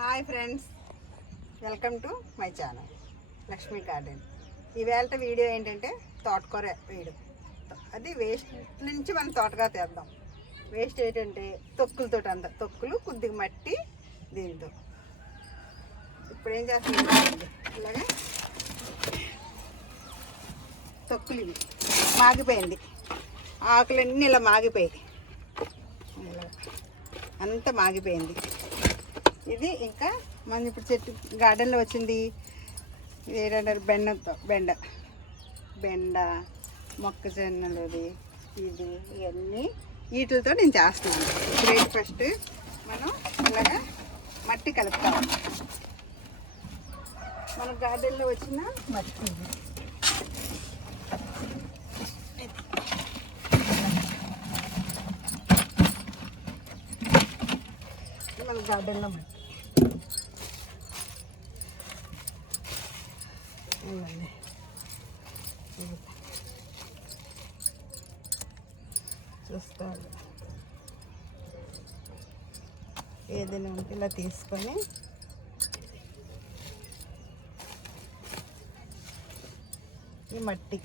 Hi friends welcome to my channel Lakshmi garden. ఈవేళ video ఏంటంటే తోటకూర వేయడం. అది వేస్ట్ నుంచి మనం తోటగా తెద్దాం. వేస్ట్ ఏంటంటే తొక్కులతో అంత తొక్కులు కొద్దిగా మట్టి దీంతో. ఇప్పుడు ఏం చేస్తున్నాం ఇలాగే తొక్కులు ఇవి. మాగిపోయింది. ఆకులన్నీ ఇలా మాగిపోయాయి. అంత అంతా మాగిపోయింది. ఇది ఇంకా మన ఇప్పుడు చెట్టు గార్డెన్లో వచ్చింది. ఇది ఏంటంటారు బెండతో బెండ. బెండ మొక్కజొన్నలది ఇది ఇవన్నీ వీటితో నేను చేస్తున్నాను. గ్రేట్ ఫస్ట్ మనం ఇలాగా మట్టి కలుపుతాం. మన గార్డెన్లో వచ్చిన మట్టి మన గార్డెన్లో మట్టి. చూస్తాడు ఏదైనా ఉంటే ఇలా తీసుకొని ఈ మట్టి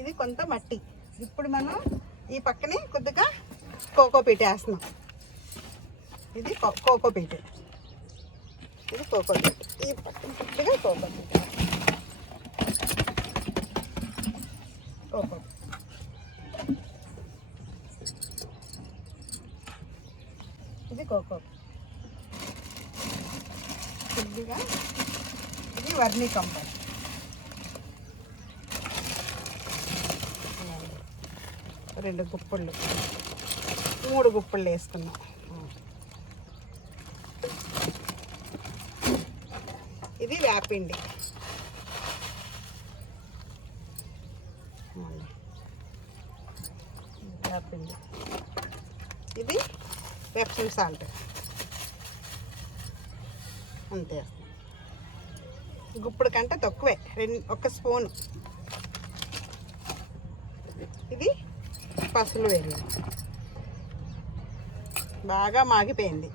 ఇది కొంత మట్టి. ఇప్పుడు మనం ఈ పక్కనే కొద్దిగా కోకో పీట వేస్తున్నాం. ఇది కోకో పీట ఇది కోకో పీట ఇది పక్కన కోకో పీట కోకో ఇది కోకో కొద్దిగా ఇది వర్ణి కంపోస్ట్ రెండు గుప్పళ్ళు. మూడు గుప్పళ్ళు వేసుకున్నాం. ఇది వేపిండి వేపిండి ఇది వెప్సిన్ సాల్ట్. అంతే. గుప్పుడు కంటే తక్కువే. రెండు ఒక స్పూన్. ఇది పసులు వేరు బాగా మాగిపోయింది.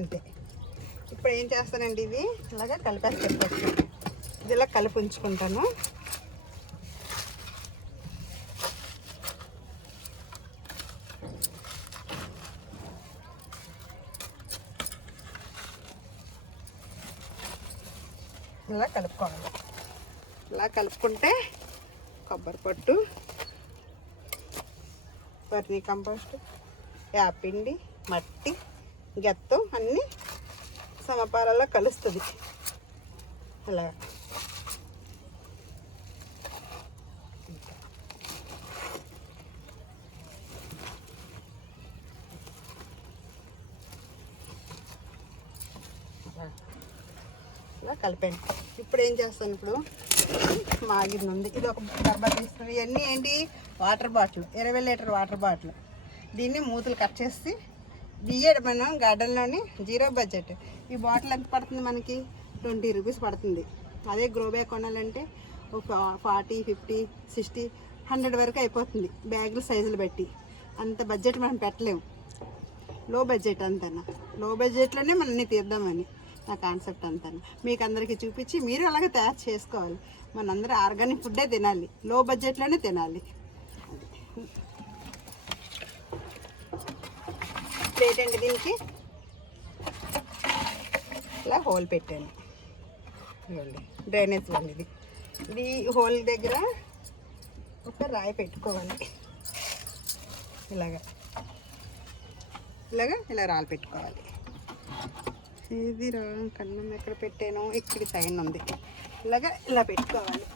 అంతే. ఇప్పుడు ఏం చేస్తానండి ఇది ఇలాగా కలిపేసి పెట్టేస్తాను. ఇది ఇలా కలిపి ఉంచుకుంటాను. ఇలా కలుపుకోవాలి. ఇలా కలుపుకుంటే కొబ్బరి పట్టు వర్మీ కంపోస్ట్ యాపిండి మట్టి గెత్తం అన్నీ సమపాలలో కలుస్తుంది. అలా. ఇలా కలిపాను. ఇప్పుడు ఏం చేస్తాను ఇప్పుడు? మాగింది ఉంది ఇది ఒక డబ్బా తీసుకుని ఇవన్నీ ఏంటి? Water bottle. ఇరవై లీటర్ వాటర్ బాటిల్. దీన్ని మూతలు కట్ చేసి బియ్యడు మనం గార్డెన్లోని జీరో బడ్జెట్ ఈ బాటిల్ ఎంత పడుతుంది మనకి? ట్వంటీ రూపీస్ పడుతుంది. అదే గ్రో బ్యాగ్ కొనాలంటే ఒక ఫార్టీ ఫిఫ్టీ సిక్స్టీ హండ్రెడ్ వరకు అయిపోతుంది బ్యాగుల సైజులు బట్టి అంత బడ్జెట్ మనం పెట్టలేము. లో బడ్జెట్ అంతనా? లో బడ్జెట్లోనే మనం అన్ని తీద్దామని నా కాన్సెప్ట్ అంతనా? మీకు అందరికీ చూపించి మీరు అలాగే తయారు చేసుకోవాలి. మనందరూ ఆర్గానిక్ ఫుడ్డే తినాలి. లో బడ్జెట్లోనే తినాలి. ప్లేట్ అండి దీనికి. ఇలా హోల్ పెట్టాను. ఇదిగోండి డ్రైనేజ్ అండి ఇది. ఇది హోల్ దగ్గర ఒక రాయి పెట్టుకోవాలి. ఇలాగా. ఇలాగా ఇలా రాళ్ళు పెట్టుకోవాలి. ఇది రా కన్నం ఎక్కడ పెట్టాను ఇక్కడ సైన్ ఉంది. ఇలాగా ఇలా పెట్టుకోవాలి.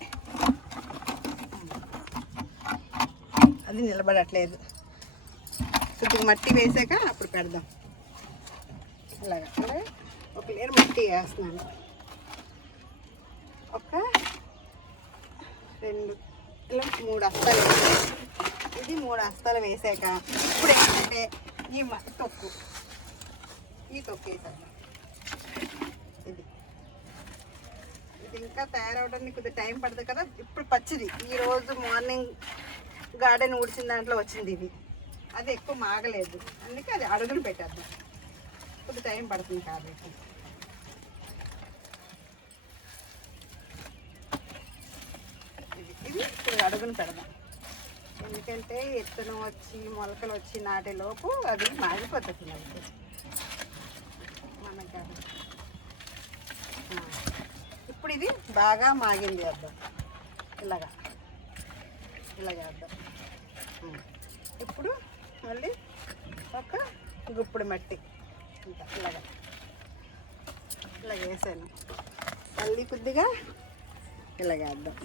అది నిలబడట్లేదు. కొద్దిగా మట్టి వేసాక అప్పుడు పెడదాం. అలాగా. అలాగే. ఒక లేరు మట్టి వేస్తున్నాను. ఒక రెండు ఇలా మూడు అస్తాలు వేసాను. ఇది మూడు అస్తాలు వేసాక ఇప్పుడు ఏంటంటే ఈ తొక్కు. ఈ తొక్కు వేసాను. ఇది. ఇది ఇంకా తయారవడానికి కొద్దిగా టైం పడుతుంది కదా. ఇప్పుడు పచ్చిది. ఈరోజు మార్నింగ్ గార్డెన్ ఊడ్చిన దాంట్లో వచ్చింది ఇది. అది ఎక్కువ మాగలేదు. అందుకే అది అడుగులు పెట్టేద్దాం. కొద్ది టైం పడుతుంది కాబట్టి. ఇది ఇది అడుగును పెడదాం. ఎందుకంటే ఎత్తున వచ్చి మొలకలు వచ్చి నాటేలోపు అది మాగిపోతుంది మనకి. మనకి ఇప్పుడు ఇది బాగా మాగింది అర్థం ఇలాగా. ఇలాగ అర్థం ఉం. ఇప్పుడు మళ్ళీ ఒక గుప్పుడు మట్టి. ఇంకా ఇలాగ. వేసాను. మళ్ళీ కొద్దిగా ఇలాగేద్దాం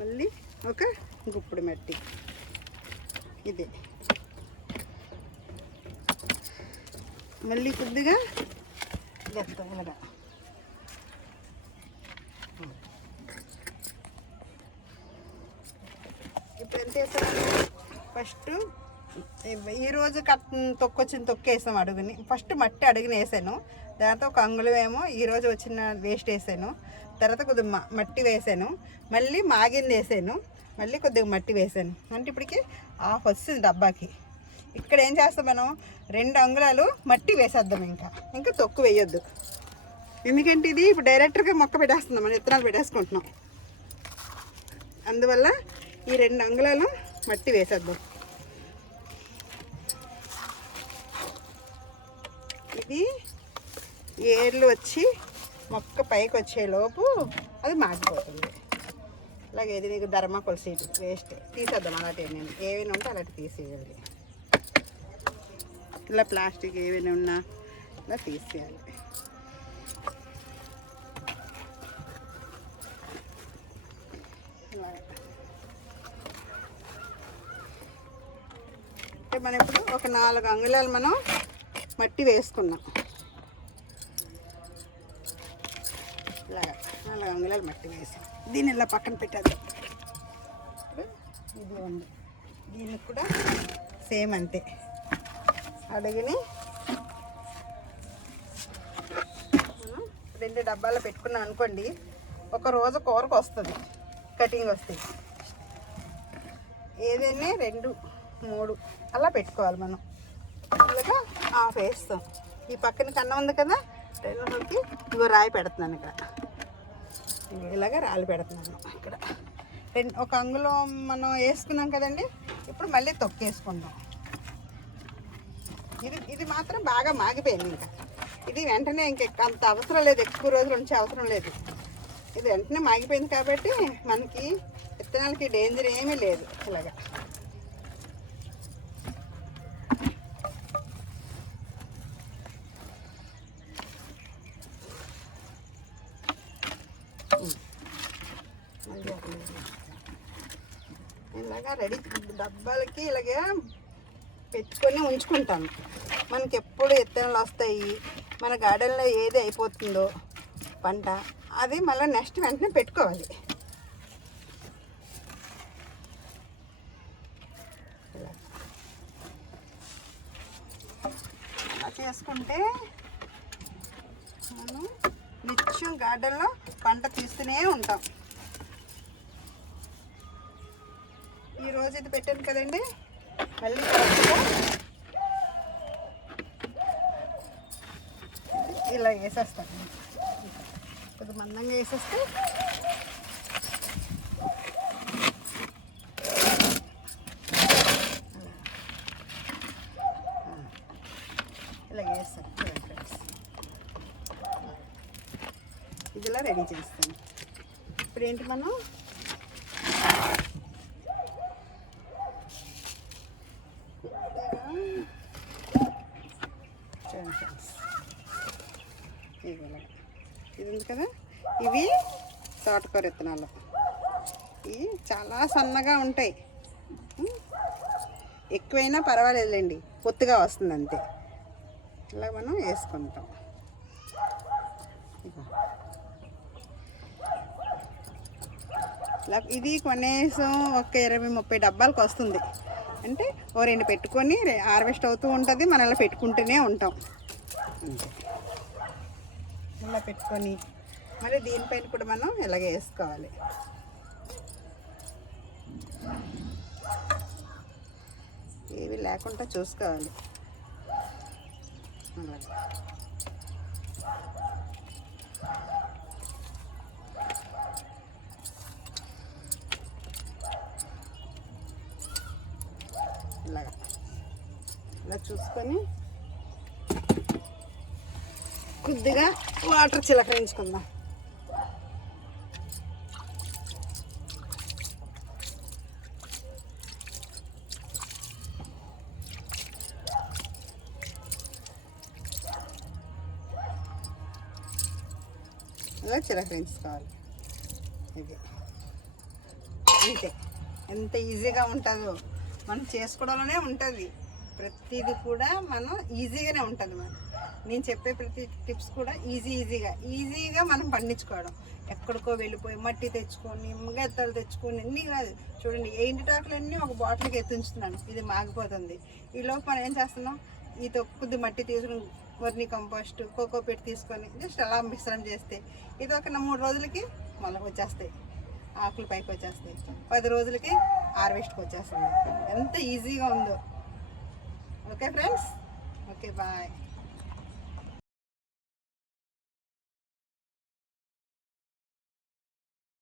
మళ్ళీ ఒక గుప్పుడు మట్టి. ఇది. మళ్ళీ కొద్దిగా వేస్తాం ఇలాగా. ఇప్పుడు ఎంత వేసామండి? ఫస్ట్ ఈరోజు కట్ తొక్కొచ్చిన తొక్కేసాం అడుగుని. ఫస్ట్ మట్టి అడుగుని వేసాను. తర్వాత ఒక అంగుళం ఏమో ఈరోజు వచ్చిన వేస్ట్ వేసాను. తర్వాత కొద్దిగా మట్టి వేసాను. మళ్ళీ మాగింది వేసాను. మళ్ళీ కొద్దిగా మట్టి వేసాను. అంటే ఇప్పటికి ఆఫ్ వస్తుంది డబ్బాకి. ఇక్కడ ఏం చేస్తాం మనం? రెండు అంగుళాలు మట్టి వేసేద్దాం ఇంకా. ఇంకా తొక్కు వేయొద్దు. ఎందుకంటే ఇది ఇప్పుడు డైరెక్ట్గా మొక్క పెట్టేస్తున్నాం. మనం విత్తనాలు పెట్టేసుకుంటున్నాం. అందువల్ల ఈ రెండు అంగుళాలు మట్టి వేసేద్దాం. ఇది ఏర్లు వచ్చి మొక్క పైకి వచ్చేలోపు అది మాగిపోతుంది. అలాగే ఇది నీకు ధర్మాకోల్ సీటు వేస్ట్. తీసేద్దాం అలాంటి నేను ఏమైనా ఉంటే అలాంటి తీసేయాలి. ఇలా ప్లాస్టిక్ ఏమైనా ఉన్నా ఇలా తీసేయాలి. ఇలా. అంటే మనం ఇప్పుడు ఒక నాలుగు అంగుళాలు మనం మట్టి వేసుకున్నాం. ఇలాగా నాలుగు అంగుళాలు మట్టి వేసాం. దీన్ని ఇలా పక్కన పెట్టాలి ఇప్పుడు ఇది ఉంది. దీనికి కూడా సేమ్ అంతే. అడిగిని మనం రెండు డబ్బాలు పెట్టుకున్నాం అనుకోండి ఒక రోజు కూరకు వస్తుంది కటింగ్ వస్తాయి ఏదైనా రెండు మూడు. అలా పెట్టుకోవాలి మనం. ఇలాగా ఆఫ్ వేస్తాం. ఈ పక్కన కన్నం ఉంది కదా రెండుకి ఇగో రాయి పెడుతున్నాను ఇక్కడ. ఇలాగ రాళ్ళు పెడుతున్నాను ఇక్కడ. రెండు ఒక అంగులో మనం వేసుకున్నాం కదండి ఇప్పుడు మళ్ళీ తొక్కేసుకుందాం. ఇది ఇది మాత్రం బాగా మాగిపోయింది ఇంకా. ఇది వెంటనే ఇంక అంత అవసరం లేదు ఎక్కువ రోజులు ఉంచే అవసరం లేదు. ఇది వెంటనే మాగిపోయింది కాబట్టి మనకి విత్తనాలకి డేంజర్ ఏమీ లేదు ఇలాగా మళ్ళీ ఒక నిమిషం. ఇలాగా రెడీ డబ్బాలకి ఇలాగే పెట్టుకొని ఉంచుకుంటాను. మనకి ఎప్పుడు ఎత్తనాలు వస్తాయి మన గార్డెన్లో ఏది అయిపోతుందో పంట అది మళ్ళీ నెక్స్ట్ వెంటనే పెట్టుకోవాలి. అలా చేసుకుంటే మనం నిత్యం గార్డెన్లో పంట తీస్తూనే ఉంటాం ఈ రోజు ఇది పెట్టాను కదండి. మళ్ళీ కరెక్ట్గా ఇలా వేసేస్తాను. కొద్దిగా మందంగా వేసేస్తే ఇలా వేస్తాను ఇదిలా ఫ్రెండ్స్. ఇది ఇలా రెడీ చేస్తాను. ఇప్పుడు ఏంటి మనం ఉంది కదా? ఇవి తోటకూర విత్తనాలు. ఇవి చాలా సన్నగా ఉంటాయి. ఎక్కువైనా పర్వాలేదులేండి. పొత్తుగా వస్తుంది అంతే. ఇలా మనం వేసుకుంటాం. ఇలా ఇది కనీసం ఒక ఇరవై ముప్పై డబ్బాలకు వస్తుంది. అంటే ఓ రెండు పెట్టుకొని హార్వెస్ట్ అవుతూ ఉంటుంది. మనం ఇలా పెట్టుకుంటూనే ఉంటాం. అంతే. ఇలా పెట్టుకొని మళ్ళీ దీనిపైన కూడా మనం ఇలాగే వేసుకోవాలి. ఏవి లేకుండా చూసుకోవాలి. ఇలాగా ఇలా చూసుకొని కొద్దిగా వాటర్ చిలకరించుకుందాం ఇలా చిలకరించుకోవాలి ఇది అంతే. ఎంత ఈజీగా ఉంటుందో. మనం చేసుకోవడంలోనే ఉంటుంది. ప్రతిదీ కూడా మనం ఈజీగానే ఉంటుంది మనం నేను చెప్పే ప్రతి టిప్స్ కూడా ఈజీ ఈజీగా ఈజీగా మనం పండించుకోవడం. ఎక్కడికో వెళ్ళిపోయి మట్టి తెచ్చుకొని గెత్తలు తెచ్చుకొని అన్నీ కాదు. చూడండి ఏంటి టాకులన్నీ ఒక బాటిల్కి ఎత్తుంచుతున్నాను ఇది మాగిపోతుంది. ఈ లోపు మనం ఏం చేస్తున్నాం? ఈ కొద్ది మట్టి తీసుకుని వర్ని కంపోస్ట్ కోకో పెట్టి తీసుకొని జస్ట్ అలా మిశ్రమం చేస్తే ఇది ఒక మూడు రోజులకి మళ్ళీ వచ్చేస్తాయి. ఆకులు పైకి వచ్చేస్తాయి. పది రోజులకి హార్వెస్ట్కి వచ్చేస్తుంది. ఎంత ఈజీగా ఉందో. Okay friends? Okay bye.